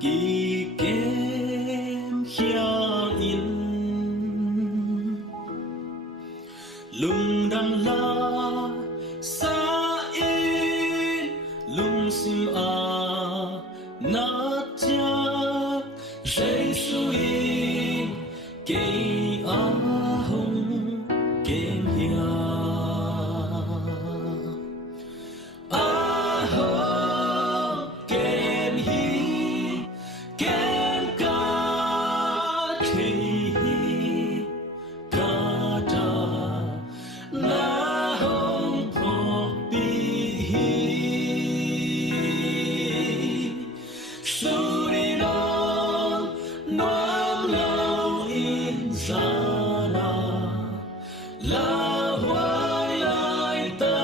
kỳ kem khia in lung đan la sa in lung sim na cha Jesus in cây hồng kem hia kem hi kem ca thi ca ta na hồng phok bi su đi đó noam lâu in ra la hoài lại ta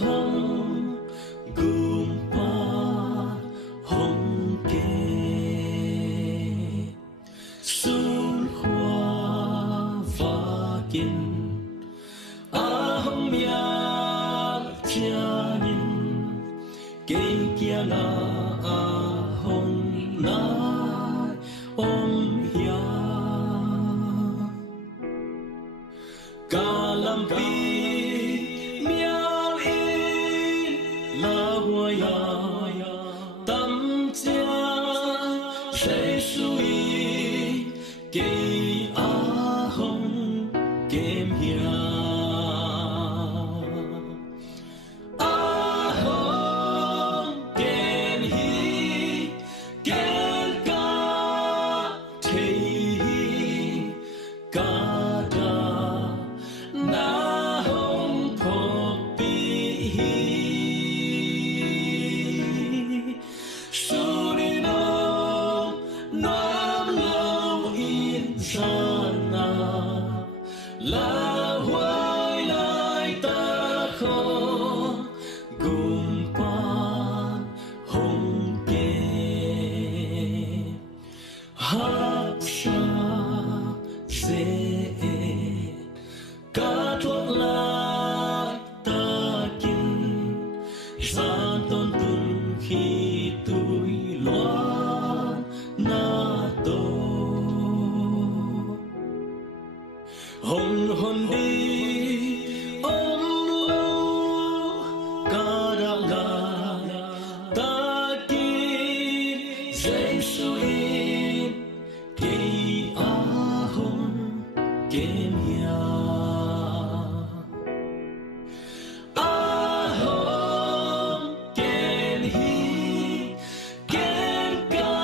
hồng gồm pa hồng kê xuân hoa và kiên hồng nhạc cha nhìn cây kia là hồng nai hia cả lâm pi miao in la hoa tâm cha sẽ suy cây hồng kem hia hồng kem hi kem ca thi ca ta na hồng phok bi su đi nó noam lâu in ra la hoài lại ta không gồm pan hồng kê hát xa dễ cả thuốc lá ta kinh ra tôn tung khi tôi loan na tô hồng hồn đi ôm lâu cả đã là ta kinh dây suy cây hồng kem hia hồng kem hi kem ca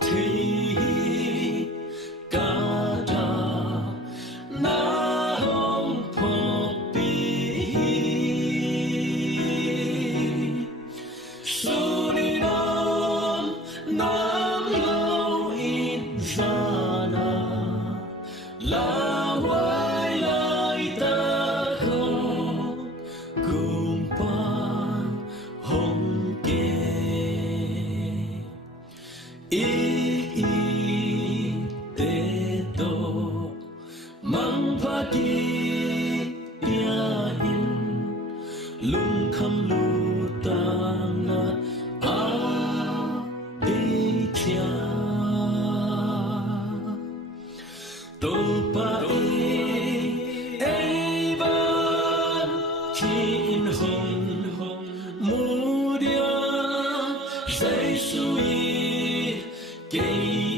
thi ca ta na hồng phok bi su đi đón noam lâu in ra la hoài lại ta không cùng pan hồng kê y tê tô mang pha ki ya in lung kham lu ta na bê cha tô pa e ban chi in hồng mu dia say suy cây